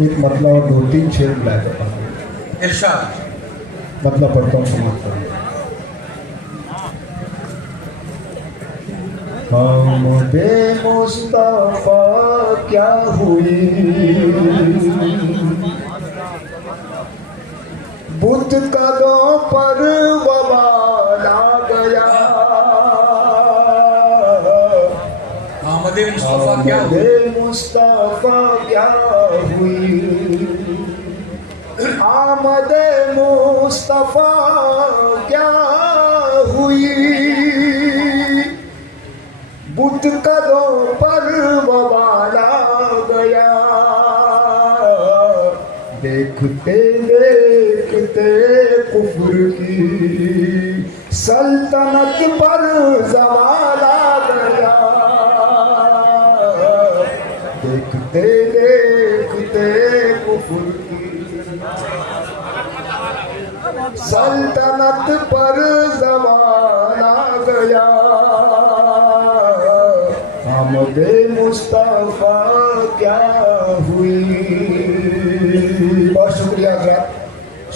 ایک مطلب اور دو تین شعر ملا کر پڑھا ارشاد مطلب پڑھتا ہوں سماعت کریں. آمد مصطفیٰ کیا ہوئی بت قدوں پر وبال آ گیا. آمد مصطفیٰ کیا آمد ہوئی مصطفیٰ کیا ہوئی آمد مصطفیٰ کیا ہوئی بت قدوں پر وبال آ گیا. دیکھتے دیکھتے کفر کی سلطنت پر زوال آ گیا. دیکھتے دیکھتے کفر کی سلطنت پر زوال آ گیا. آمد مصطفیٰ کیا ہوئی. بہت شکریہ حضرات.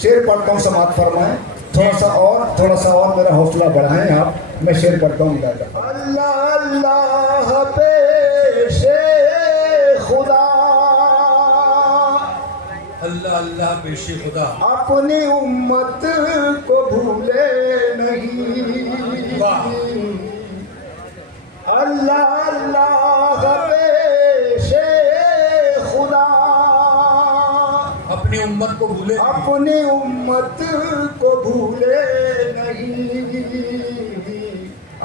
شعر پڑھتا ہوں سماعت فرمائیں. تھوڑا سا اور میرا حوصلہ بڑھائیں آپ. میں شعر پڑھتا ہوں. اللہ اللہ پیش خدا اللہ اللہ پیش خدا اپنی امت کو بھولے نہیں. واہ. اللہ اللہ پیش خدا اپنی امت کو بھولے اپنی امت کو بھولے نہیں.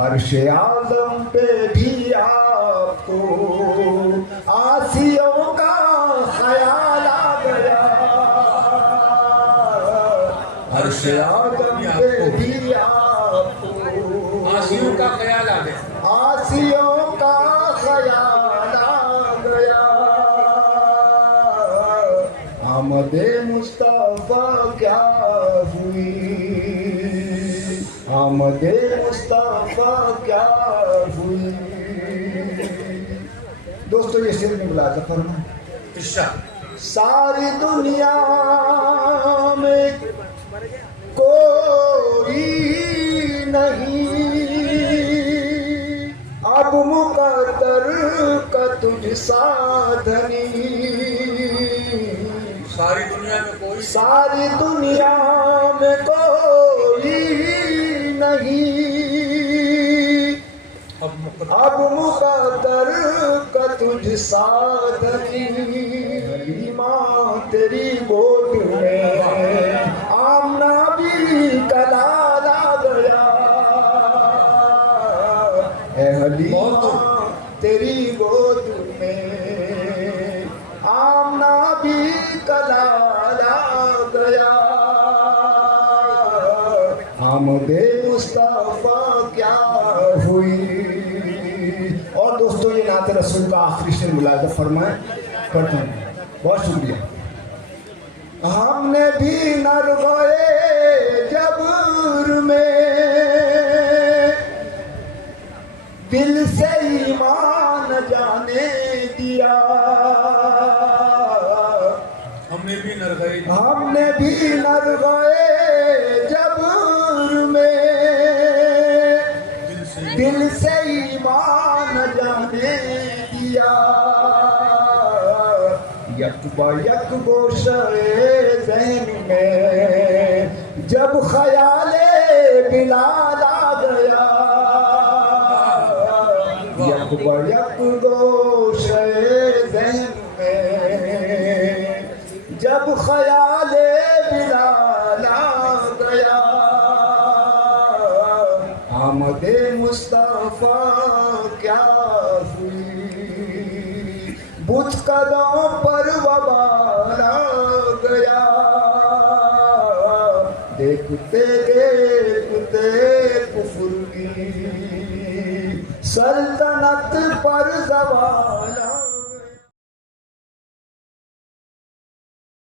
عرش اعظم پہ بھی آپ کو آسیوں کا خیال آ گیا. عرش اعظم پہ بھی آپ کو آسیوں کا خیال آ گیا. آسیوں کا خیال آ گیا. آمد مصطفیٰ کیا ہوئی آمد مصطفیٰ کیا ہوئی. دوستو یہ شعر میں ملاحظہ فرمائیں. ارشاد ساری دنیا میں کوئی نہیں اب مقدر کا تجھ سادھنی. ساری دنیا میں کوئی ساری دنیا میں کوئی نہیں اب مقدر کا تجھ سادھنی. ماں تیری گود میں آمنا بھی کلال آ گیا. اے حلیمہ تیری گود میں آمنا بھی کلال آ گیا. آمد مصطفیٰ کیا ہوئی. اور دوستو یہ نعت رسول کا آخری شعر ملاحظہ فرمائیں. کرتا ہوں. بہت شکریہ. ہم نے بھی نرغے جبر میں دل سے ایمان جانے دیا. ہم نے بھی نرغے ہم نے بھی نرغے جبر میں دل سے ایمان جانے دیا. یک با یک گوشہ ذہن میں جب خیال بلال آ گیا. یک با یک گوشہ ذہن میں جب خیال بلال آ گیا. آمد مصطفیٰ کیا ہوئی بت قدوں پر وبال آ گیا. دیکھتے دیکھتے کفر کی سلطنت پر زوال